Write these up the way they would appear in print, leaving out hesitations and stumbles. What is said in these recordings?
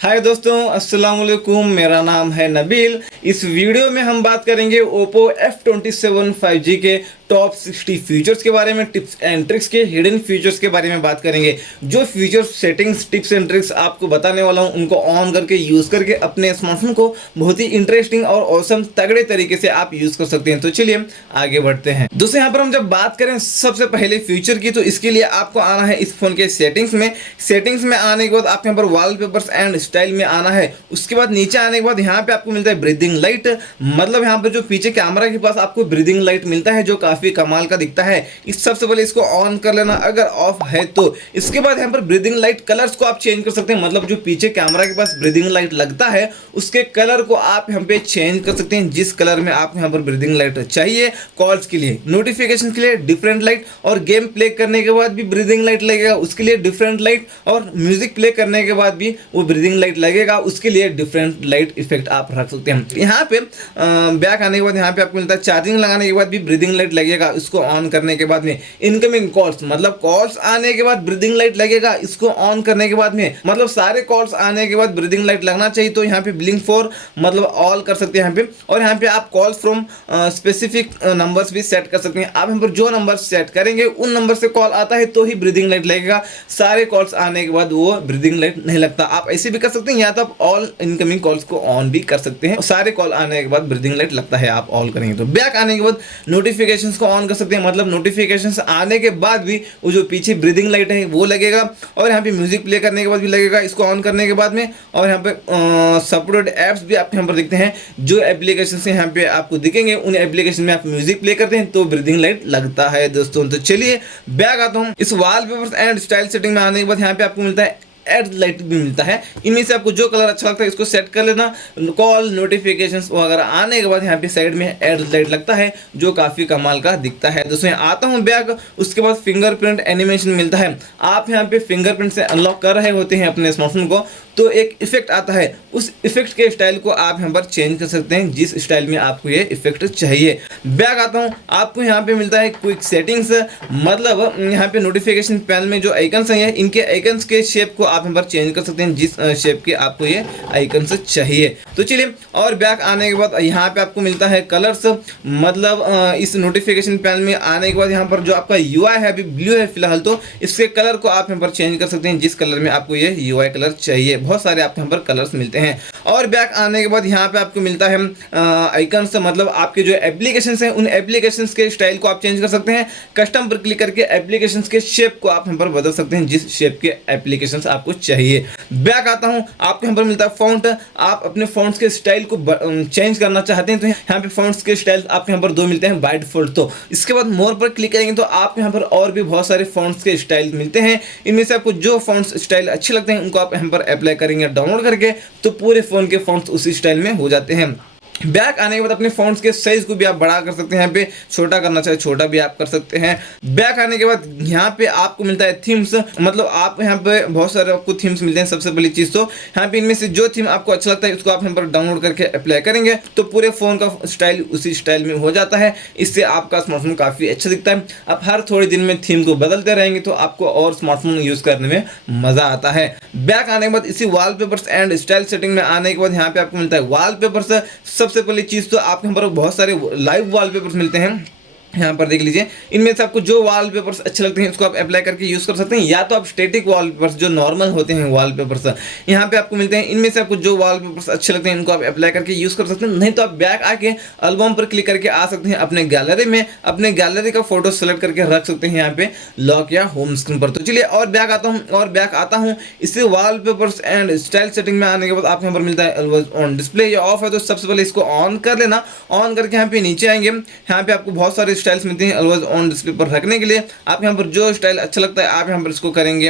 हाय दोस्तों, अस्सलाम वालेकुम। मेरा नाम है नबील। इस वीडियो में हम बात करेंगे Oppo F27 5G के टॉप 60 फीचर्स के बारे में, टिप्स एंड ट्रिक्स के हिडन फीचर्स के बारे में बात करेंगे। जो features, settings, tips and tricks आपको बताने वाला हूं, उनको ऑन करके यूज़ करके अपने स्मार्टफोन को बहुत ही इंटरेस्टिंग और ऑसम तगड़े तरीके से आप यूज़ कर सकते हैं। तो चलिए आगे बढ़ते हैं। दोस्तों, यहाँ पर हम जब बात करें सबसे पहले फीचर की, तो इसके लिए आपको आना है इस फोन के सेटिंग्स में आने के बाद आप यहाँ पर वॉलपेपर्स एंड स्टाइल में आना है। उसके बाद नीचे आने के बाद यहाँ पे आपको मिलता है ब्रीदिंग लाइट। मतलब यहाँ पे जो पीछे कैमरा के पास आपको ब्रीदिंग लाइट मिलता है, जो काफी कमाल का दिखता है। इस सबसे पहले इसको ऑन कर लेना अगर ऑफ है तो। इसके बाद यहाँ पर ब्रीदिंग लाइट कलर्स को आप चेंज कर सकते हैं। मतलब जो पीछे कैमरा के पास ब्रीदिंग लाइट लगता है उसके कलर को आप यहाँ पे चेंज कर सकते हैं, जिस कलर में आप यहाँ पर ब्रीदिंग लाइट चाहिए। कॉल्स के लिए, नोटिफिकेशन के लिए डिफरेंट लाइट, और गेम प्ले करने के बाद भी ब्रीदिंग लाइट लगेगा, उसके लिए डिफरेंट लाइट, और म्यूजिक प्ले करने के बाद भी वो ब्रीदिंग लाइट लगेगा, उसके लिए डिफरेंट लाइट इफेक्ट आप रख सकते हैं। यहाँ पे बैक आने के बाद यहाँ पे आपको मिलता है चार्जिंग लगाने के बाद भी ब्रीदिंग लाइट लगेगा। इसको ऑन करने के बाद में इनकमिंग कॉल्स, मतलब कॉल्स आने के बाद ब्रीदिंग लाइट लगेगा। इसको ऑन करने के बाद में मतलब सारे कॉल्स आने के बाद ब्रीदिंग लाइट लगना चाहिए। तो यहाँ पे ब्लिंक फॉर मतलब ऑल कर सकते हैं यहाँ पे। और यहाँ पे आप कॉल्स फ्रॉम स्पेसिफिक नंबर्स भी सेट कर सकते हैं। आप यहाँ पर जो नंबर सेट करेंगे उन नंबर से कॉल आता है तो ही ब्रीदिंग लाइट लगेगा। सारे कॉल्स आने के बाद वो ब्रीदिंग लाइट नहीं लगता। आप ऐसे भी कर सकते हैं, या तो आप ऑल इनकमिंग कॉल्स को ऑन भी कर सकते हैं। सारे कॉल आने के बाद ब्रीदिंग लाइट लगता है, आप ऑल करेंगे तो। बैक आने के बाद नोटिफिकेशंस को ऑन कर सकते हैं। मतलब नोटिफिकेशंस आने के बाद भी वो जो पीछे ब्रीदिंग लाइट है वो लगेगा, और यहाँ पे म्यूजिक प्ले करने के बाद भी लगेगा, इसको ऑन करने के बाद में। और यहाँ पे सपोर्टेड एप्स भी आप यहाँ पर देखते हैं। जो एप्लीकेशन यहाँ पे आपको दिखेंगे, उन एप्लीकेशन में आप म्यूजिक प्ले करते हैं तो ब्रीदिंग लाइट लगता है दोस्तों। तो चलिए बैक आता हूँ। इस वॉलपेपर्स एंड स्टाइल सेटिंग में आने के बाद यहाँ पे आपको मिलता है एड लाइट भी मिलता है। इनमें से आपको जो कलर अच्छा लगता है इसको सेट कर लेना। कॉल, नोटिफिकेशंस वगैरह आने के बाद यहाँ पे साइड में एड लाइट लगता है, जो काफी कमाल का दिखता है दोस्तों। आता हूँ बैक। उसके बाद फिंगरप्रिंट एनिमेशन मिलता है। आप यहाँ पे फिंगरप्रिंट से अनलॉक कर रहे होते हैं अपने स्मार्टफोन को, तो एक इफेक्ट आता है। उस इफेक्ट के स्टाइल को आप यहाँ पर चेंज कर सकते हैं, जिस स्टाइल में आपको ये इफेक्ट चाहिए। बैक आता हूँ। आपको यहाँ पे मिलता है क्विक सेटिंग्स। मतलब यहाँ पे नोटिफिकेशन पैनल में जो आइकन्स हैं, इनके आइकन्स के शेप को आप यहाँ पर चेंज कर सकते हैं, जिस शेप के आपको ये आइकन्स चाहिए। तो चलिए, और बैक आने के बाद यहाँ पे आपको मिलता है कलर्स। मतलब इस नोटिफिकेशन पैनल में आने के बाद यहाँ पर जो आपका यूआई है, अभी ब्लू है फिलहाल, तो इसके कलर को आप यहाँ पर चेंज कर सकते हैं, जिस कलर में आपको ये यूआई कलर चाहिए। बहुत सारे आपको यहाँ पर कलर्स मिलते हैं। और बैक आने के बाद यहाँ पे आपको मिलता है आइकन्स। मतलब आपके जो एप्लीकेशंस हैं, उन एप्लीकेशंस के स्टाइल को आप चेंज कर सकते हैं। कस्टम पर क्लिक करके एप्लीकेशंस के शेप को आप यहाँ पर बदल सकते हैं, जिस शेप के एप्लीकेशंस आपको चाहिए। बैक आता हूँ। आपको यहाँ पर मिलता है फॉन्ट। आप अपने फॉन्ट्स के स्टाइल को चेंज करना चाहते हैं तो यहाँ पे फॉन्ट्स के स्टाइल आपको यहाँ पर दो मिलते हैं बाय डिफॉल्ट। तो इसके बाद मोर पर क्लिक करेंगे तो आप यहाँ पर और भी बहुत सारे फॉन्ट्स के स्टाइल मिलते हैं। इनमें से आपको जो फॉन्ट्स स्टाइल अच्छे लगते हैं उनको आप यहाँ पर अप्लाई करेंगे डाउनलोड करके, तो पूरे फोन के फॉन्ट्स उसी स्टाइल में हो जाते हैं। बैक आने के बाद अपने फॉन्ट्स के साइज को भी आप बड़ा कर सकते हैं। यहाँ पे छोटा करना चाहे छोटा भी आप कर सकते हैं। बैक आने के बाद यहाँ पे आपको मिलता है थीम्स। मतलब आप यहाँ पे बहुत सारे आपको थीम्स मिलते हैं। सबसे पहली चीज तो यहाँ पे इनमें से जो थीम आपको अच्छा लगता है उसको आप यहाँ पर डाउनलोड करके अप्लाई करेंगे तो पूरे फोन का स्टाइल उसी स्टाइल में हो जाता है। इससे आपका स्मार्टफोन काफी अच्छा दिखता है। आप हर थोड़े दिन में थीम को बदलते रहेंगे तो आपको और स्मार्टफोन यूज करने में मजा आता है। बैक आने के बाद इसी वॉलपेपर्स एंड स्टाइल सेटिंग में आने के बाद यहाँ पे आपको मिलता है वॉलपेपर्स। सबसे पहली चीज तो आपको यहाँ पर बहुत सारे लाइव वॉलपेपर्स मिलते हैं। यहाँ पर देख लीजिए, इनमें से आपको जो वॉलपेपर्स अच्छे लगते हैं उसको आप अप्लाई करके यूज कर सकते हैं, या तो आप स्टैटिक वॉलपेपर्स जो नॉर्मल होते हैं वॉलपेपर्स यहाँ पे आपको मिलते हैं। इनमें से आपको जो वॉलपेपर्स अच्छे लगते हैं इनको आप अप्लाई करके यूज कर सकते हैं। नहीं तो आप बैक आके एल्बम पर क्लिक करके आ सकते हैं अपने गैलरी में, अपने गैलरी का फोटो सेलेक्ट करके रख सकते हैं यहाँ पे लॉक या होम स्क्रीन पर। तो चलिए और बैक आता हूँ इसे वॉलपेपर्स एंड स्टाइल सेटिंग में आने के बाद आपको यहाँ पर मिलता है ऑलवेज ऑन डिस्प्ले या ऑफ है, तो सबसे पहले इसको ऑन कर लेना। ऑन करके यहाँ पे नीचे आएंगे, यहाँ पे आपको बहुत सारे स्टाइल्स मिलते हैं ऑलवेज ऑन डिस्प्ले पर रखने के लिए। आप यहाँ पर जो स्टाइल अच्छा लगता है आप यहाँ पर इसको करेंगे,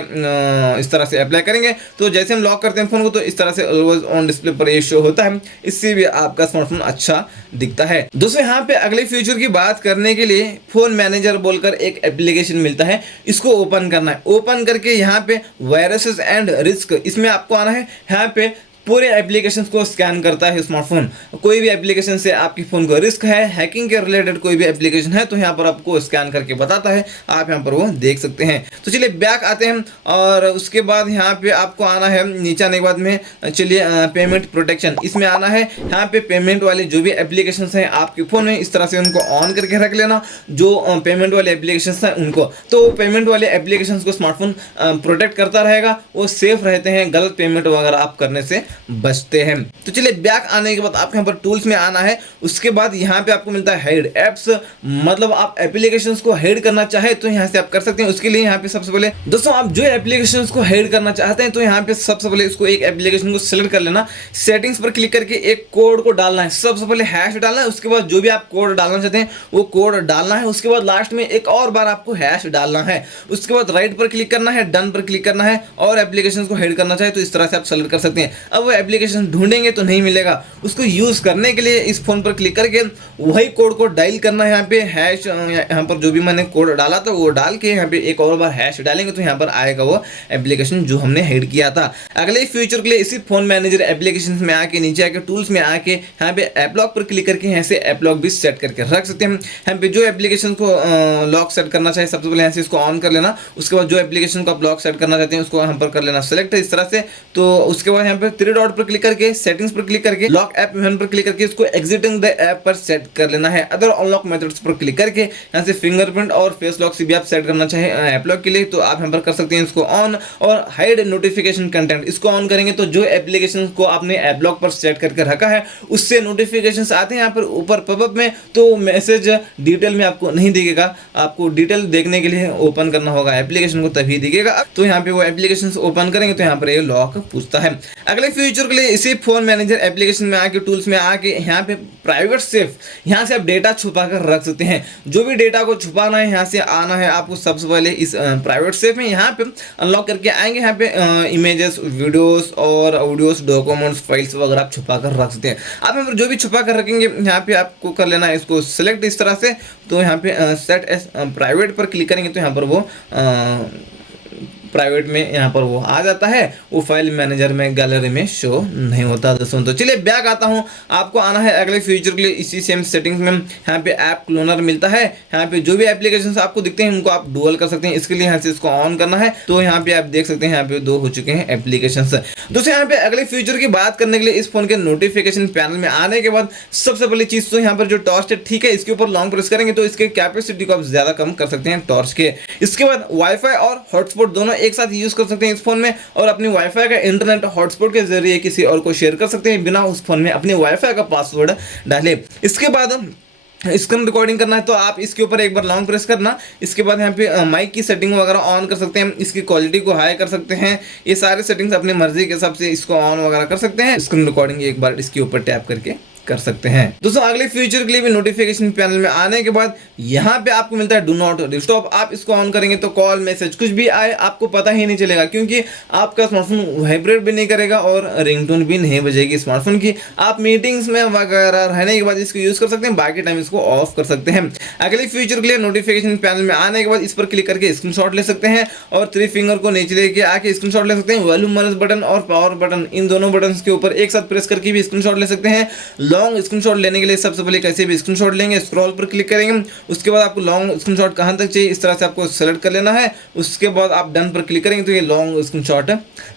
इस तरह से अप्लाई करेंगे तो जैसे हम लॉक करते हैं फोन को तो इस तरह से ऑलवेज ऑन डिस्प्ले पर ये शो होता है। इससे भी आपका स्मार्टफोन अच्छा दिखता है। दोस्तों, यहाँ पे अगले फीचर की बात करने के लिए फोन मैनेजर बोलकर एक एप्लीकेशन मिलता है, इसको ओपन करना है। ओपन करके यहाँ पे वायरसेस एंड रिस्क, इसमें आपको आना है। यहाँ पे पूरे एप्लीकेशंस को स्कैन करता है स्मार्टफोन। कोई भी एप्लीकेशन से आपके फ़ोन को रिस्क है, हैकिंग के रिलेटेड कोई भी एप्लीकेशन है तो यहाँ पर आपको स्कैन करके बताता है, आप यहाँ पर वो देख सकते हैं। तो चलिए बैक आते हैं और उसके बाद यहाँ पे आपको आना है, नीचे आने के बाद में चलिए पेमेंट प्रोटेक्शन, इसमें आना है। यहाँ पे पेमेंट वाले जो भी एप्लीकेशंस हैं आपके फ़ोन में, इस तरह से उनको ऑन करके रख लेना, जो पेमेंट वाले एप्लीकेशंस हैं उनको। तो पेमेंट वाले एप्लीकेशंस को स्मार्टफोन प्रोटेक्ट करता रहेगा, वो सेफ रहते हैं, गलत पेमेंट वगैरह आप करने से बचते हैं। तो चलिए बैक आने के बाद आपको यहाँ पर टूल्स में आना है। उसके बाद यहाँ पे आपको मिलता है हाइड एप्स, मतलब आप एप्लीकेशंस को हाइड करना चाहे तो यहाँ से आप कर सकते हैं। उसके लिए यहाँ पे सबसे पहले दोस्तों आप जो एप्लीकेशंस को हाइड करना चाहते हैं तो यहाँ पे सबसे पहले इसको एक एप्लीकेशन को सिलेक्ट कर लेना, सेटिंग्स पर क्लिक करके एक कोड को डालना है, सबसे पहले हैश डालना है। उसके बाद जो भी आप कोड डालना चाहते हैं वो कोड डालना है। उसके बाद लास्ट में एक और बार आपको हैश डालना है। उसके बाद राइट पर क्लिक करना है, डन पर क्लिक करना है, और एप्लीकेशंस को हाइड करना चाहे तो इस तरह से आप सेलेक्ट कर सकते हैं। अब वो एप्लीकेशन ढूंढेंगे तो नहीं मिलेगा, उसको यूज़ करने के लिए इस फोन पर क्लिक करके वही कोड को डायल करना है। यहाँ पे हैश, यहाँ पर जो भी मैंने कोड डाला था वो डाल के यहाँ पे एक और बार हैश डालेंगे तो यहाँ पर आएगा वो एप्लीकेशन जो हमने हाइड किया था। अगले फ्यूचर के लिए इसी फोन मैनेजर एप्लीकेशन में आके नीचे आके टूल्स में आके यहाँ पे ऐप लॉक पर क्लिक करके यहाँ से ऐप लॉक भी सेट करके रख सकते हैं। यहाँ पे जो एप्लीकेशन को लॉक सेट करना चाहिए सबसे पहले यहाँ से इसको ऑन कर लेना। उसके बाद जो एप्लीकेशन को आप लॉक सेट करना चाहते हैं उसको यहाँ पर कर लेना सेलेक्ट इस तरह से। तो उसके बाद यहाँ पे 3 डॉट पर क्लिक करके सेटिंग्स पर क्लिक करके लॉक ऐप पर क्लिक करके इसको एग्जिटिंग द ऐप पर सेट कर लेना है। अदर अनलॉक मेथड्स पर क्लिक करके यहाँ से फिंगरप्रिंट और फेस लॉक से भी आप सेट करना चाहे ऐप लॉक के लिए तो आप यहाँ पर कर सकते हैं इसको ऑन। और हाइड नोटिफिकेशन कंटेंट, इसको ऑन करेंगे तो जो एप्लीकेशन को आपने ऐप लॉक पर सेट करके रखा है उससे नोटिफिकेशन आते हैं यहाँ पर ऊपर पॉपअप में, तो मैसेज डिटेल में आपको नहीं दिखेगा। आपको डिटेल देखने के लिए ओपन करना होगा एप्लीकेशन को, तभी दिखेगा। तो यहाँ पे वो एप्लीकेशन ओपन करेंगे तो यहाँ पर ये लॉक पूछता है। अगले फ्यूचर के लिए इसी फोन मैनेजर एप्लीकेशन में आके टूल्स में आके यहाँ पे प्राइवेट सेफ, यहाँ से आप डेटा छुपा कर रख सकते हैं। जो भी डेटा को छुपाना है यहाँ से आना है आपको सबसे पहले इस प्राइवेट सेफ में। यहाँ पे अनलॉक करके आएंगे, यहाँ पे इमेजेस, वीडियोस और ऑडियोस, डॉक्यूमेंट्स, फाइल्स वगैरह आप छुपा कर रख सकते हैं। आप यहाँ पर जो भी छुपा कर रखेंगे यहाँ पे आपको कर लेना है इसको सिलेक्ट इस तरह से। तो यहाँ पे सेट एज प्राइवेट पर क्लिक करेंगे तो यहाँ पर वो प्राइवेट में यहाँ पर वो आ जाता है, वो फाइल मैनेजर में गैलरी में शो नहीं होता दोस्तों। तो चलिए बैक आता हूँ, आपको आना है अगले फ्यूचर के लिए इसी सेम सेटिंग्स में। यहाँ पे ऐप क्लोनर मिलता है, यहाँ पे जो भी एप्लीकेशंस आपको दिखते हैं उनको आप डुअल कर सकते हैं। इसके लिए यहाँ से इसको ऑन करना है। तो यहाँ पे आप देख सकते हैं यहाँ पे 2 हो चुके हैं एप्लीकेशंस। दोस्तों यहाँ पे अगले फ्यूचर की बात करने के लिए इस फोन के नोटिफिकेशन पैनल में आने के बाद सबसे पहली चीज तो यहाँ पर जो टॉर्च है, ठीक है, इसके ऊपर लॉन्ग प्रेस करेंगे तो इसके कैपेसिटी को आप ज्यादा कम कर सकते हैं टॉर्च के। इसके बाद वाईफाई और हॉटस्पॉट दोनों एक साथ यूज कर सकते हैं इस फोन में, और अपने वाईफाई का इंटरनेट हॉटस्पॉट के जरिए किसी और को शेयर कर सकते हैं बिना उस फोन में अपने वाईफाई का पासवर्ड डाले। इसके बाद स्क्रीन रिकॉर्डिंग करना है तो आप इसके ऊपर एक बार लॉन्ग प्रेस करना। इसके बाद यहाँ पे माइक की सेटिंग वगैरह ऑन कर सकते हैं, इसकी क्वालिटी को हाई कर सकते हैं। ये सारे सेटिंग्स अपनी मर्जी के हिसाब से इसको ऑन वगैरह कर सकते हैं। स्क्रीन रिकॉर्डिंग एक बार इसके ऊपर टैप करके कर सकते हैं। दोस्तों अगले फ्यूचर के लिए भी नोटिफिकेशन पैनल में आने के बाद यहाँ पे आपको मिलता है डू नॉट डिस्टर्ब। आप इसको ऑन करेंगे तो कॉल, मैसेज कुछ भी आए आपको पता ही नहीं चलेगा, क्योंकि आपका स्मार्टफोन वाइब्रेट भी नहीं करेगा और रिंगटोन भी नहीं बजेगी स्मार्टफोन की। आप मीटिंग्स में वगैरह रहने के बाद इसको यूज कर सकते हैं, बाकी टाइम इसको ऑफ कर सकते हैं। अगले फ्यूचर के लिए नोटिफिकेशन पैनल में आने के बाद इस पर क्लिक करके स्क्रीनशॉट ले सकते हैं और 3 फिंगर को नीचे लेके आके स्क्रीनशॉट ले सकते हैं। वॉल्यूम माइनस बटन और पावर बटन, इन दोनों बटन के ऊपर एक साथ प्रेस करके भी स्क्रीनशॉट ले सकते हैं। लॉन्ग स्क्रीनशॉट लेने के लिए सबसे पहले कैसे भी स्क्रीनशॉट लेंगे, स्क्रॉल पर क्लिक करेंगे। उसके बाद आपको लॉन्ग स्क्रीनशॉट कहां तक चाहिए इस तरह से आपको सेलेक्ट कर लेना है। उसके बाद आप डन पर क्लिक करेंगे तो ये लॉन्ग स्क्रीनशॉट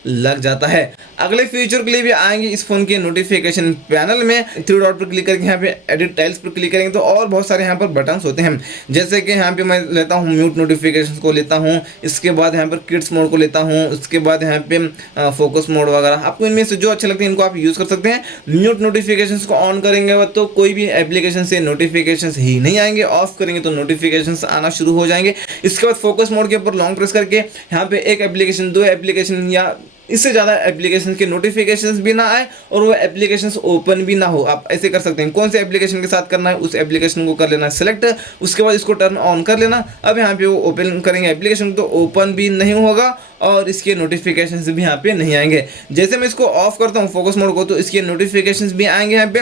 लग जाता है। अगले फीचर के लिए भी आएंगे इस फोन के नोटिफिकेशन पैनल में, 3 डॉट पर क्लिक करके यहाँ पे एडिट टाइल्स पर क्लिक करेंगे तो और बहुत सारे यहाँ पर बटन्स होते हैं। जैसे कि यहाँ पे मैं लेता हूँ म्यूट नोटिफिकेशन को लेता हूँ, इसके बाद यहाँ पर किड्स मोड को लेता हूँ, उसके बाद यहाँ पे फोकस मोड वगैरह, आपको इनमें से जो अच्छे लगते हैं इनको आप यूज कर सकते हैं। म्यूट नोटिफिकेशन को ऑन करेंगे तो कोई भी एप्लीकेशन से नोटिफिकेशंस ही नहीं आएंगे, ऑफ करेंगे तो नोटिफिकेशंस आना शुरू हो जाएंगे। इसके बाद फोकस मोड के ऊपर लॉन्ग प्रेस करके यहाँ पे एक एप्लीकेशन, 2 एप्लीकेशन या इससे ज़्यादा एप्लीकेशन के नोटिफिकेशंस भी ना आए और वो एप्लीकेशंस ओपन भी ना हो, आप ऐसे कर सकते हैं। कौन से एप्लीकेशन के साथ करना है उस एप्लीकेशन को कर लेना सिलेक्ट, उसके बाद इसको टर्न ऑन कर लेना। अब यहाँ पे वो ओपन करेंगे एप्लीकेशन तो ओपन भी नहीं होगा और इसके नोटिफिकेशंस भी यहाँ पे नहीं आएंगे। जैसे मैं इसको ऑफ करता हूँ फोकस मोड को तो इसके नोटिफिकेशंस भी आएंगे यहाँ पे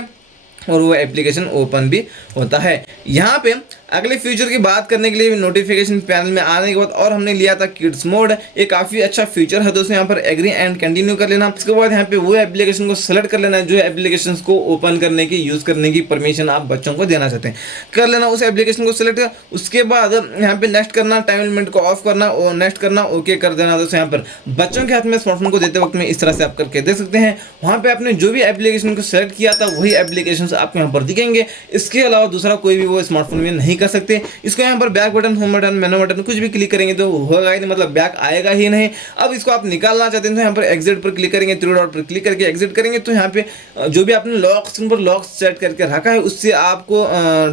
और वो एप्लीकेशन ओपन भी होता है। यहाँ पे अगले फीचर की बात करने के लिए नोटिफिकेशन पैनल में आने के बाद और हमने लिया था किड्स मोड। ये काफी अच्छा फीचर है दोस्तों, यहाँ पर एग्री एंड कंटिन्यू कर लेना। इसके बाद यहाँ पे वो एप्लीकेशन को सेलेक्ट कर लेना जो एप्लीकेशन को ओपन करने की यूज करने की परमिशन आप बच्चों को देना चाहते हैं, कर लेना उस एप्लीकेशन को सिलेक्ट कर। उसके बाद यहाँ पे नेक्स्ट करना, टाइम लिमिट को ऑफ करना और नेक्स्ट करना, ओके कर देना। दोस्तों यहाँ पर बच्चों के हाथ में स्मार्टफोन को देते वक्त में इस तरह से आप करके दे सकते हैं। वहाँ पे आपने जो भी एप्लीकेशन को सेलेक्ट किया था वही एप्लीकेशन आपको यहाँ पर दिखेंगे। इसके अलावा दूसरा कोई भी वो स्मार्टफोन में नहीं कर सकते। इसको यहाँ पर बैक बटन, होम बटन, मेनू बटन कुछ भी क्लिक करेंगे तो होगा ही नहीं, मतलब बैक आएगा ही नहीं। अब इसको आप निकालना चाहते हैं तो यहाँ पर एग्जिट पर क्लिक करेंगे, थ्री डॉट पर क्लिक करके एग्जिट करेंगे तो यहाँ पे जो भी आपने लॉक स्क्रीन पर लॉक सेट करके रखा है उससे आपको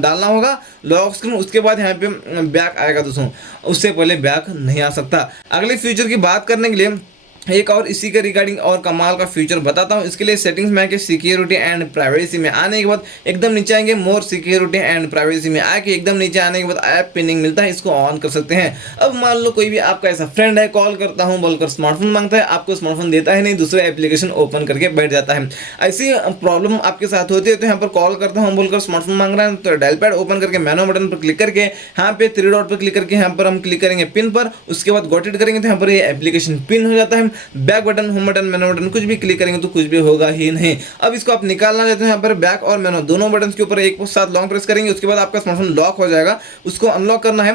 डालना होगा लॉक स्क्रीन। उसके बाद यहाँ पे बैक आएगा दोस्तों, उससे पहले बैक नहीं आ सकता। अगले फीचर की बात करने के लिए एक और इसी के रिगार्डिंग और कमाल का फीचर बताता हूं। इसके लिए सेटिंग्स में आके सिक्योरिटी एंड प्राइवेसी में आने के बाद एकदम नीचे आएंगे, मोर सिक्योरिटी एंड प्राइवेसी में आके एकदम नीचे आने के बाद ऐप पिनिंग मिलता है, इसको ऑन कर सकते हैं। अब मान लो कोई भी आपका ऐसा फ्रेंड है, कॉल करता हूं बोलकर स्मार्टफोन मांगता है, आपको स्मार्टफोन देता है नहीं, दूसरा एप्लीकेशन ओपन करके बैठ जाता है। ऐसी प्रॉब्लम आपके साथ होती है तो यहाँ पर कॉल करता हूँ बोलकर स्मार्टफोन मांग रहा है तो डायल पैड ओपन करके मेनू बटन पर क्लिक करके यहाँ पे थ्री डॉट पर क्लिक करके यहाँ पर हम क्लिक करेंगे पिन पर। उसके बाद गॉट इट करेंगे तो यहाँ पर ये एप्लीकेशन पिन हो जाता है। बैक बटन, होम बटन, मेनू बटन कुछ भी क्लिक करेंगे तो कुछ भी होगा ही नहीं। अब इसको आप निकालना चाहते हैं, यहाँ पर बैक और मेनू दोनों बटन के ऊपर एक साथ लॉन्ग प्रेस करेंगे, उसके बाद आपका स्मार्टफोन लॉक हो जाएगा। उसको अनलॉक करना है,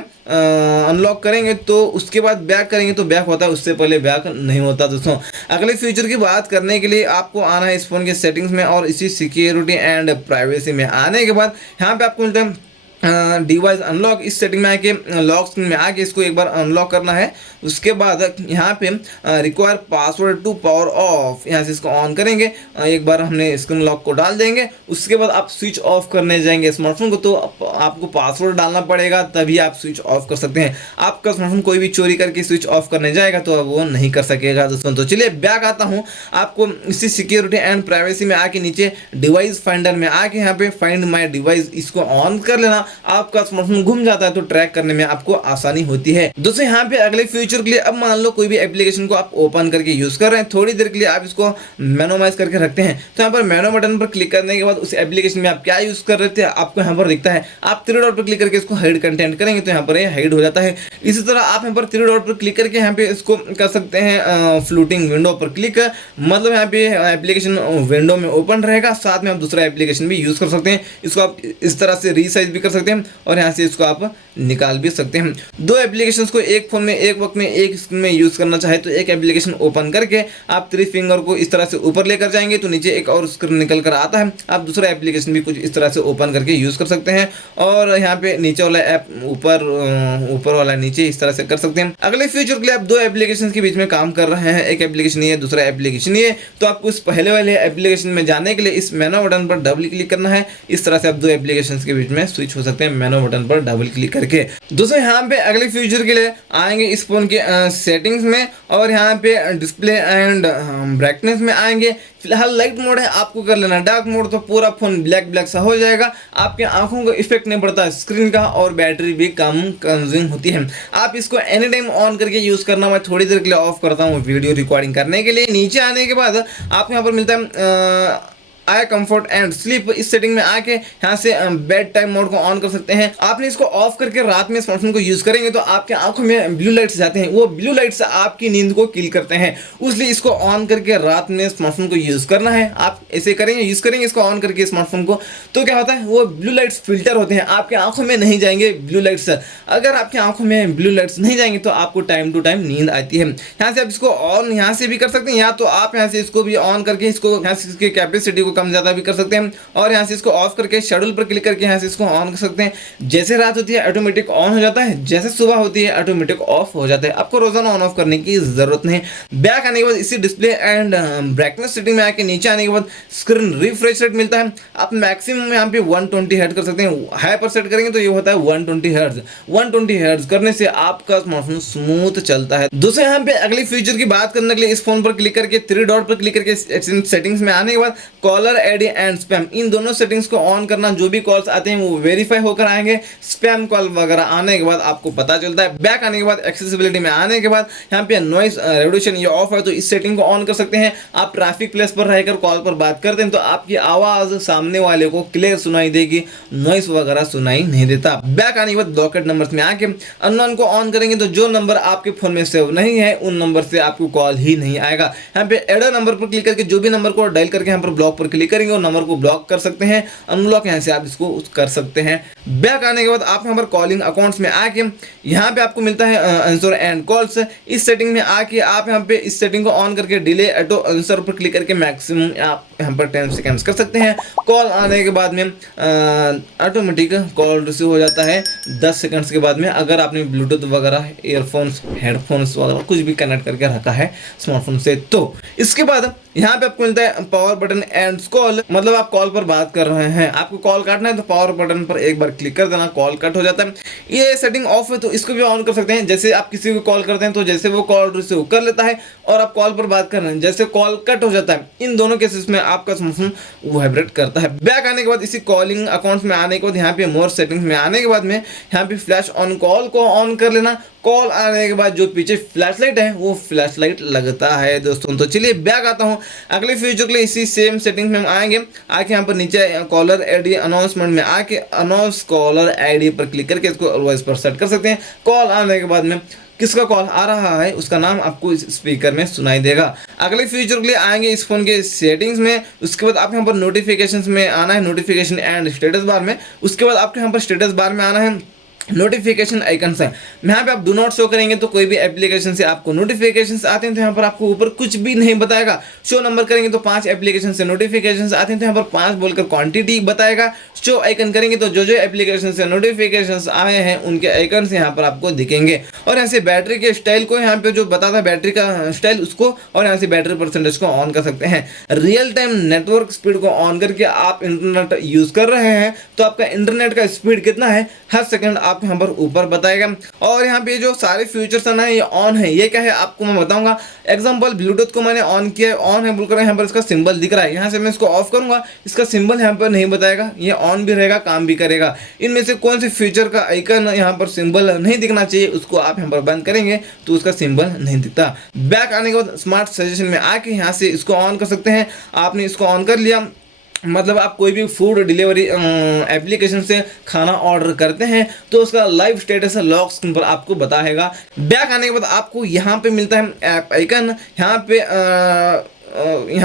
अनलॉक करेंगे तो उसके बाद बैक करेंगे तो बैक होता है, उससे पहले बैक नहीं होता। दोस्तों अगले फीचर की बात करने के लिए आपको आना है इस फोन के सेटिंग्स में और इसी सिक्योरिटी एंड प्राइवेसी में आने के बाद यहाँ पे आपको मिलता है डिवाइस अनलॉक। इस सेटिंग में आके लॉक स्क्रीन में आके इसको एक बार अनलॉक करना है। उसके बाद यहाँ पे require password to power off, यहाँ से इसको ऑन करेंगे, एक बार हमने स्क्रीन लॉक को डाल देंगे। उसके बाद आप स्विच ऑफ करने जाएंगे स्मार्टफोन को तो आपको पासवर्ड डालना पड़ेगा तभी आप स्विच ऑफ कर सकते हैं। आपका स्मार्टफोन कोई भी चोरी करके स्विच ऑफ करने जाएगा तो वो नहीं कर सकेगा दोस्तों। तो चलिए बैक आता हूँ, आपको इसी सिक्योरिटी एंड प्राइवेसी में आके नीचे डिवाइस फाइंडर में आके यहाँ पे फाइंड माई डिवाइस इसको ऑन कर लेना। आपका स्मार्टफोन घूम जाता है तो ट्रैक करने में आपको आसानी होती है। दोस्तों यहाँ पे अगले फ्यूचर के लिए अब मान लो कोई भी एप्लीकेशन को आप ओपन करके यूज कर रहे हैं, थोड़ी देर के लिए आप इसको मैनुमाइज करके रखते हैं तो यहाँ पर मैनो बटन पर क्लिक करने के बाद उस एप्लीकेशन में आप क्या यूज कर रहे थे आपको यहाँ पर दिखता है। आप थ्री डॉट पर क्लिक करके इसको हाइड कंटेंट करेंगे तो यहाँ पर ये हाइड हो जाता है। इसी तरह आप यहाँ पर थ्री डॉट पर क्लिक करके यहाँ पे इसको कर सकते हैं फ्लोटिंग विंडो पर क्लिक, मतलब यहाँ पे एप्लीकेशन विंडो में ओपन रहेगा, साथ में आप दूसरा एप्लीकेशन भी यूज कर सकते हैं। इसको आप इस तरह से रीसाइज भी कर सकते हैं और यहाँ से इसको आप निकाल भी सकते हैं। दो एप्लीकेशंस को एक फोन में एक वक्त में एक स्क्रीन में यूज करना चाहे तो एक एप्लीकेशन ओपन करके आप थ्री फिंगर को इस तरह से ऊपर लेकर जाएंगे तो नीचे एक और स्क्रीन निकल कर आता है। आप दूसरा एप्लीकेशन भी कुछ इस तरह से ओपन करके यूज कर सकते हैं और यहाँ पे नीचे वाला ऐप ऊपर वाला नीचे इस तरह से कर सकते हैं। अगले फ्यूचर के लिए आप दो एप्लीकेशन के बीच में काम कर रहे हैं, एक एप्लीकेशन ये दूसरा एप्लीकेशन ये, तो आपको इस पहले वाले एप्लीकेशन में जाने के लिए इस मेनू बटन पर डबल क्लिक करना है। इस तरह से आप दो एप्लीकेशन के बीच में स्विच हो सकते हैं मेनू बटन पर डबल क्लिक करके। दोस्तों यहाँ पे अगले फ्यूचर के लिए आएंगे इस फोन के सेटिंग्स में और यहाँ पे डिस्प्ले एंड ब्राइटनेस में आएंगे। फिलहाल लाइट मोड है आपको कर लेना, डार्क मोड तो पूरा फोन ब्लैक सा हो जाएगा, आपके आंखों को इफेक्ट नहीं पड़ता स्क्रीन का और बैटरी भी कम कंज्यूम होती है। आप इसको एनी टाइम ऑन करके यूज करना। मैं थोड़ी देर के लिए ऑफ करता हूँ वीडियो रिकॉर्डिंग करने के लिए। नीचे आने के बाद आप यहाँ पर मिलता है आई कंफर्ट एंड स्लीप। इस सेटिंग में आके यहाँ से बेड टाइम मोड को ऑन कर सकते हैं। आपने इसको ऑफ करके रात में स्मार्टफोन को यूज करेंगे तो आपके आंखों में ब्लू लाइट्स जाते हैं, वो ब्लू लाइट्स आपकी नींद को किल करते हैं, इसलिए इसको ऑन करके रात में स्मार्टफोन को यूज करना है। आप ऐसे करेंगे, यूज करेंगे इसको ऑन करके स्मार्टफोन को तो क्या होता है वो ब्लू लाइट्स फिल्टर होते हैं, आपके आंखों में नहीं जाएंगे ब्लू लाइट्स। अगर आपकी आंखों में ब्लू लाइट्स नहीं जाएंगे तो आपको टाइम टू टाइम नींद आती है। यहाँ से आप इसको ऑन यहाँ से भी कर सकते हैं या तो आप यहाँ से इसको भी ऑन करके इसको यहाँ से इसकी कैपेसिटी को कम ज्यादा भी कर सकते हैं और यहाँ से इसको ऑफ करके शेड्यूल पर क्लिक करके यहाँ से इसको ऑन कर सकते हैं। जैसे रात होती है ऑटोमेटिक ऑन हो जाता है, जैसे सुबह होती है ऑटोमेटिक ऑफ हो जाता है, आपको रोजाना ऑन ऑफ करने की जरूरत नहीं। बैक आने के बाद इसी डिस्प्ले एंड ब्राइटनेस सेटिंग में आके नीचे आने के बाद स्क्रीन रिफ्रेश रेट मिलता है। आप मैक्सिमम यहाँ पे 120 हर्ट्ज कर सकते हैं, हाई पर सेट करेंगे तो ये होता है 120 हर्ट्ज। 120 हर्ट्ज करने से आपका स्मार्टफोन स्मूथ चलता है। दोस्तों यहाँ पे अगली फीचर की बात करने के लिए इस फोन पर क्लिक करके थ्री डॉट पर क्लिक करके सेटिंग्स में आने के बाद call caller ID and spam, इन दोनों सेटिंग्स को ऑन करना। जो भी कॉल्स आते हैं वो वेरीफाई होकर आएंगे। स्पैम कॉल वगैरह आने के बाद आपको पता चलता है। बैक आने के बाद एक्सेसिबिलिटी में आने के बाद यहाँ पे नॉइस रिडक्शन ये ऑफ है, तो इस सेटिंग को ऑन कर सकते हैं। आप ट्रैफिक प्लेस पर रहकर कॉल पर बात करते हैं तो आपकी आवाज सामने वाले को क्लियर सुनाई देगी, नॉइस वगैरह सुनाई नहीं देता। बैक आने के बाद ब्लॉकेड नंबर्स में आके अननोन को ऑन करेंगे तो जो नंबर आपके फोन में सेव नहीं है उन नंबर से आपको कॉल ही नहीं आएगा। यहाँ पे एड नंबर पर क्लिक करके जो भी नंबर को डायल करके यहाँ पर ब्लॉक पर क्लिक करेंगे और नंबर को ब्लॉक कर सकते हैं। अनब्लॉक यहाँ से आप इसको कर सकते हैं। बैक आने के बाद आप यहाँ पर कॉलिंग अकाउंट्स में आके यहाँ पे आपको मिलता है आंसर एंड कॉल्स। इस सेटिंग में आके आप यहाँ पे इस सेटिंग को ऑन करके डिले ऑटो आंसर पर क्लिक करके मैक्सिमम आप यहाँ पर 10 सेकंड्स कर सकते हैं। कॉल आने के बाद में ऑटोमेटिक कॉल रिसीव हो जाता है 10 सेकंड्स के बाद में, अगर आपने ब्लूटूथ वगैरह ईयरफोन्स हेडफोन्स वगैरह कुछ भी कनेक्ट करके रखा है स्मार्टफोन से। तो इसके बाद यहाँ पे आपको मिलता है पावर बटन एंड कॉल, मतलब आप कॉल पर बात कर रहे हैं, आपको कॉल काटना है तो पावर बटन पर एक बार क्लिक कर देना, कॉल कट हो जाता है। ये सेटिंग ऑफ है तो इसको भी ऑन कर सकते हैं। जैसे आप किसी को कॉल करते हैं तो जैसे वो कॉल रिसीव कर लेता है और आप कॉल पर बात कर रहे हैं, जैसे कॉल कट हो जाता है, इन दोनों केसेस में आपका स्मार्टफोन वाइब्रेट करता है। बैक आने के बाद इसी कॉलिंग अकाउंट्स में आने के बाद यहाँ पे मोर सेटिंग्स में आने के बाद में यहाँ पे फ्लैश ऑन कॉल को ऑन कर लेना। कॉल आने के बाद जो पीछे फ्लैश लाइट है वो फ्लैश लाइट लगता है दोस्तों। तो चलिए बैक आता हूँ, अगले फ्यूचर के लिए इसी सेम सेटिंग में हम आएंगे। आके यहाँ पर नीचे कॉलर आईडी अनाउंसमेंट में आके अनाउंस कॉलर आईडी पर क्लिक करके इसको वॉइस पर सेट कर सकते हैं। कॉल आने के बाद में किसका कॉल आ रहा है उसका नाम आपको इस स्पीकर में सुनाई देगा। अगले फ्यूचर के लिए आएंगे इस फोन के सेटिंग्स में। उसके बाद आप यहाँ पर नोटिफिकेशंस में आना है, नोटिफिकेशन एंड स्टेटस बार में। उसके बाद आपको यहाँ पर स्टेटस बार में आना है, नोटिफिकेशन आइकन्स है, यहाँ पे आप डू नॉट शो करेंगे तो कोई भी एप्लीकेशन से आपको नोटिफिकेशंस आते हैं तो यहाँ पर आपको ऊपर कुछ भी नहीं बताएगा। शो नंबर करेंगे तो 5 एप्लीकेशन से नोटिफिकेशंस आते हैं तो यहाँ पर 5 बोलकर क्वांटिटी बताएगा। शो आइकन करेंगे तो जो जो एप्लीकेशन से नोटिफिकेशंस आए हैं उनके आइकन्स यहाँ पर आपको दिखेंगे। और यहाँ से बैटरी के स्टाइल को यहाँ पे जो बताता है बैटरी का स्टाइल उसको, और यहाँ से बैटरी परसेंटेज को ऑन कर सकते हैं। रियल टाइम नेटवर्क स्पीड को ऑन करके आप इंटरनेट यूज कर रहे हैं तो आपका इंटरनेट का स्पीड कितना है हर सेकंड आपको यहाँ पर ऊपर बताएगा। और यहाँ पे जो सारे फीचर्स है ना ये ऑन है, ये क्या है आपको मैं बताऊंगा। एग्जांपल ब्लूटूथ को मैंने ऑन किया है, ऑन है बोलकर यहाँ पर इसका सिंबल दिख रहा है, यहाँ से मैं इसको ऑफ करूंगा इसका सिंबल यहाँ पर नहीं बताएगा, ये ऑन भी रहेगा काम भी करेगा। इनमें से कौन से फीचर का आइकन यहाँ पर सिंबल नहीं दिखना चाहिए उसको आप यहाँ पर बंद करेंगे तो उसका सिंबल नहीं दिखता। बैक आने के बाद स्मार्ट सजेशन में आके यहाँ से इसको ऑन कर सकते हैं। आपने इसको ऑन कर लिया मतलब आप कोई भी फूड डिलीवरी एप्लीकेशन से खाना ऑर्डर करते हैं तो उसका लाइव स्टेटस लॉक स्क्रीन पर आपको बताएगा। बैक आने के बाद आपको यहाँ पे मिलता है ऐप आइकन, यहाँ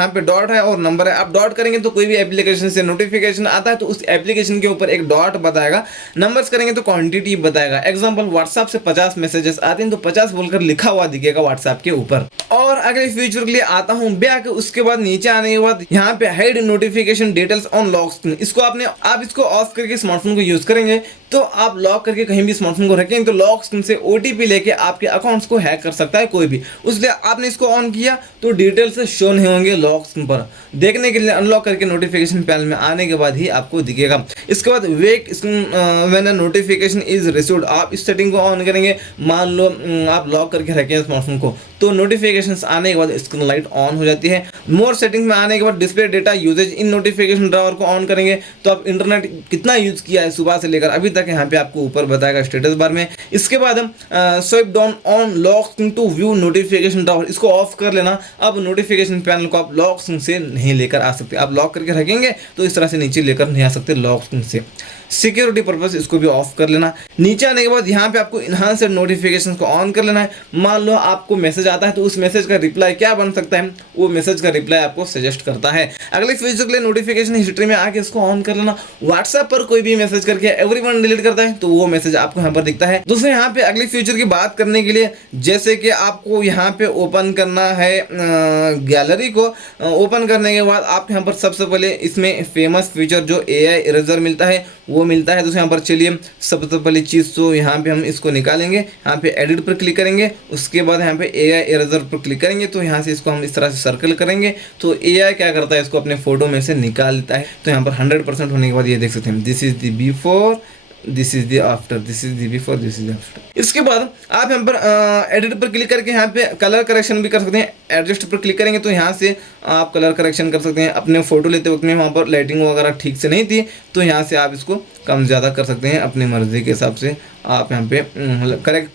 पे डॉट है और नंबर है। आप डॉट करेंगे तो कोई भी एप्लीकेशन से नोटिफिकेशन आता है तो उस एप्लीकेशन के ऊपर एक डॉट बताएगा। नंबर्स करेंगे तो क्वांटिटी बताएगा। एग्जांपल व्हाट्सएप से 50 मैसेजेस आते हैं तो 50 बोलकर लिखा हुआ दिखेगा व्हाट्सएप के ऊपर। और अगले फीचर के लिए आता हूँ बैक। उसके बाद नीचे आने के बाद यहाँ पे hide notification details on lock screen, इसको आप इसको ऑफ करके स्मार्टफोन को यूज करेंगे तो आप लॉक करके कहीं भी स्मार्टफोन को रखेंगे तो लॉक स्क्रीन से ओटीपी लेके आपके अकाउंट्स को हैक कर सकता है कोई भी। उसलिए आपने इसको ऑन किया तो डिटेल्स शो नहीं होंगे लॉक स्क्रीन पर। देखने के लिए अनलॉक करके नोटिफिकेशन पैनल में आने के बाद ही आपको दिखेगा। इसके बाद wake when a notification is received, आप इस सेटिंग को ऑन करेंगे। मान लो आप लॉक करके रखें स्मार्टफोन को तो नोटिफिकेशंस आने के बाद स्क्रीन लाइट ऑन हो जाती है। मोर सेटिंग में आने के बाद display data usage in notification drawer को ऑन करेंगे तो आप इंटरनेट कितना यूज किया है सुबह से लेकर अभी तक यहाँ पे आपको ऊपर बताएगा स्टेटस बार में। इसके बाद swipe down on lock screen to view notification drawer, इसको ऑफ कर लेना। अब नोटिफिकेशन पैनल को आप लॉक स्क्रीन से नहीं लेकर आ सकते, आप लॉक करके रखेंगे तो इस तरह से नीचे लेकर नहीं आ सकते लॉक स्क्रीन से। सिक्योरिटी पर्पस इसको भी ऑफ कर लेना। नीचे आने के बाद यहाँ पे आपको इनहांस्ड नोटिफिकेशन को ऑन कर लेना है। मान लो आपको मैसेज आता है तो उस मैसेज का रिप्लाई क्या बन सकता है, वो मैसेज का रिप्लाई आपको सजेस्ट करता है। अगले फीचर के लिए नोटिफिकेशन हिस्ट्री में आके इसको ऑन कर लेना। व्हाट्सएप पर कोई भी मैसेज करके एवरीवन डिलीट करता है तो वो मैसेज आपको यहाँ पर दिखता है। दोस्तों यहाँ पे अगले फीचर की बात करने के लिए जैसे कि आपको यहाँ पे ओपन करना है गैलरी को, ओपन करने के बाद आप यहाँ पर सबसे पहले इसमें फेमस फीचर जो AI इरेजर मिलता है वो मिलता है। तो यहाँ पर चलिए सबसे पहली चीज़ तो यहाँ पे हम इसको निकालेंगे। यहाँ पे एडिट पर क्लिक करेंगे, उसके बाद यहाँ पे AI इरेजर पर क्लिक करेंगे तो यहाँ से इसको हम इस तरह से सर्कल करेंगे तो AI क्या करता है इसको अपने फोटो में से निकाल लेता है। तो यहाँ पर 100% होने के बाद ये देख सकते हैं this is the before this is the after, this is the before, this is the after. इसके बाद आप यहाँ पर एडिट पर क्लिक करके यहाँ पे कलर करेक्शन भी कर सकते हैं। एडजस्ट पर क्लिक करेंगे तो यहाँ से आप कलर करेक्शन कर सकते हैं। अपने फोटो लेते वक्त में वहाँ पर लाइटिंग वगैरह ठीक से नहीं थी तो यहाँ से आप इसको कम ज़्यादा कर सकते हैं अपनी मर्जी के हिसाब से। आप यहाँ पे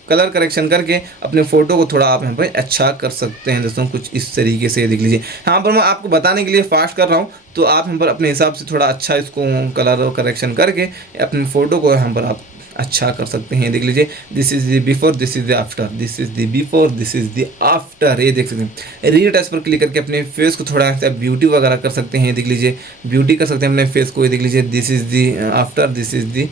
कलर करेक्शन करके अपने फ़ोटो को थोड़ा आप यहाँ पे अच्छा कर सकते हैं दोस्तों, कुछ इस तरीके से देख लीजिए। यहाँ पर मैं आपको बताने के लिए फास्ट कर रहा हूँ तो आप यहाँ पर अपने हिसाब से थोड़ा अच्छा इसको कलर करेक्शन करके अपने फ़ोटो को यहाँ पर आप अच्छा कर सकते हैं। देख लीजिए, this is the before, this is the after, this is the before, this is the after. ये देख सकते हैं। रीअटैच पर क्लिक करके अपने फेस को थोड़ा सा ब्यूटी वगैरह कर सकते हैं। देख लीजिए, ब्यूटी कर सकते हैं अपने फेस को। ये देख लीजिए, this is the after, this is the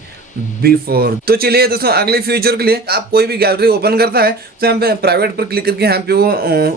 before. तो चलिए दोस्तों, अगले फीचर के लिए आप कोई भी गैलरी ओपन करता है तो यहाँ पे प्राइवेट पर क्लिक करके यहाँ पे वो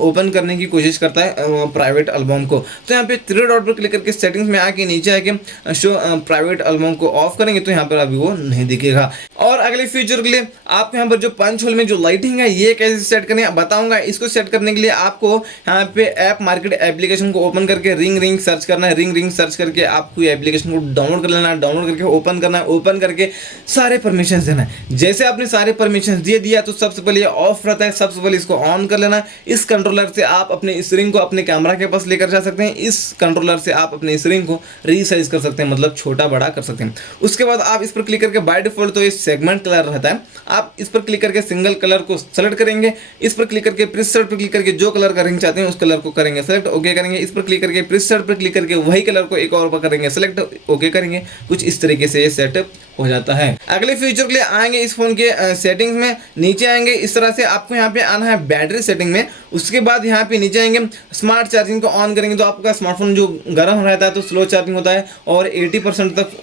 ओपन करने की कोशिश करता है प्राइवेट एल्बम को। तो यहाँ पे 3 डॉट पर क्लिक करके सेटिंग्स में आके नीचे आके शो प्राइवेट एल्बम को ऑफ करेंगे तो यहाँ पर अभी वो नहीं दिखेगा। और अगले फीचर के लिए आपको यहाँ पर जो पंच होल में जो लाइटिंग है ये कैसे सेट करने बताऊंगा। इसको सेट करने के लिए आपको यहाँ पे ऐप मार्केट एप्लीकेशन को ओपन करके रिंग सर्च करना है। रिंग सर्च करके आपको एप्लीकेशन को डाउनलोड कर लेना है। डाउनलोड करके ओपन करना है। ओपन करके सारे परमिशन देना है। जैसे आपने सारे परमिशन दे दिया तो सबसे पहले ऑफ रहता है, सबसे पहले इसको ऑन कर लेना है। इस कंट्रोलर से आप अपने इस रिंग को अपने कैमरा के पास लेकर जा सकते हैं। इस कंट्रोलर से आप अपने इस रिंग को रीसाइज कर सकते हैं, मतलब छोटा बड़ा कर सकते हैं। उसके बाद आप इस पर क्लिक करके बाय डिफॉल्ट तो ये सेगमेंट कलर रहता है, आप इस पर क्लिक करके सिंगल कलर को सेलेक्ट करेंगे। इस पर क्लिक करके प्रीसेट पर क्लिक करके जो कलर का रिंग चाहते हैं उस कलर को करेंगे सेलेक्ट, ओके करेंगे। इस पर क्लिक करके प्रीसेट पर क्लिक करके वही कलर को एक और पर करेंगे सेलेक्ट, ओके करेंगे। कुछ इस तरीके से ये सेटअप हो जाता है। अगले फीचर के लिए आएंगे इस फोन के सेटिंग्स में, नीचे आएंगे इस तरह से आपको यहाँ पे आना है बैटरी सेटिंग में। उसके बाद यहाँ पे नीचे आएंगे स्मार्ट चार्जिंग को ऑन करेंगे तो आपका स्मार्टफोन जो गर्म रहता है तो स्लो चार्जिंग होता है और 80% तक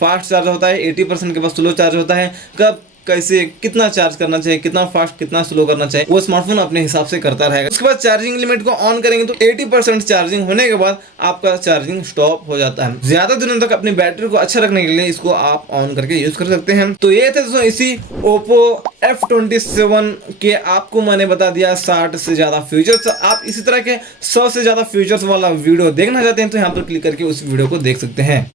फास्ट चार्ज होता है, 80% के पास स्लो चार्ज होता है। कब कैसे कितना चार्ज करना चाहिए, कितना फास्ट कितना स्लो करना चाहिए वो स्मार्टफोन अपने हिसाब से करता रहेगा। उसके बाद चार्जिंग लिमिट को ऑन करेंगे तो 80% चार्जिंग होने के बाद आपका चार्जिंग स्टॉप हो जाता है। ज्यादा दिनों तक अपनी बैटरी को अच्छा रखने के लिए इसको आप ऑन करके यूज कर सकते हैं। तो ये थे दोस्तों इसी Oppo F27 के आपको मैंने बता दिया 60 से ज्यादा फीचर्स। आप इसी तरह के 100 से ज्यादा फीचर्स वाला वीडियो देखना चाहते हैं तो यहाँ पर क्लिक करके उस वीडियो को देख सकते हैं।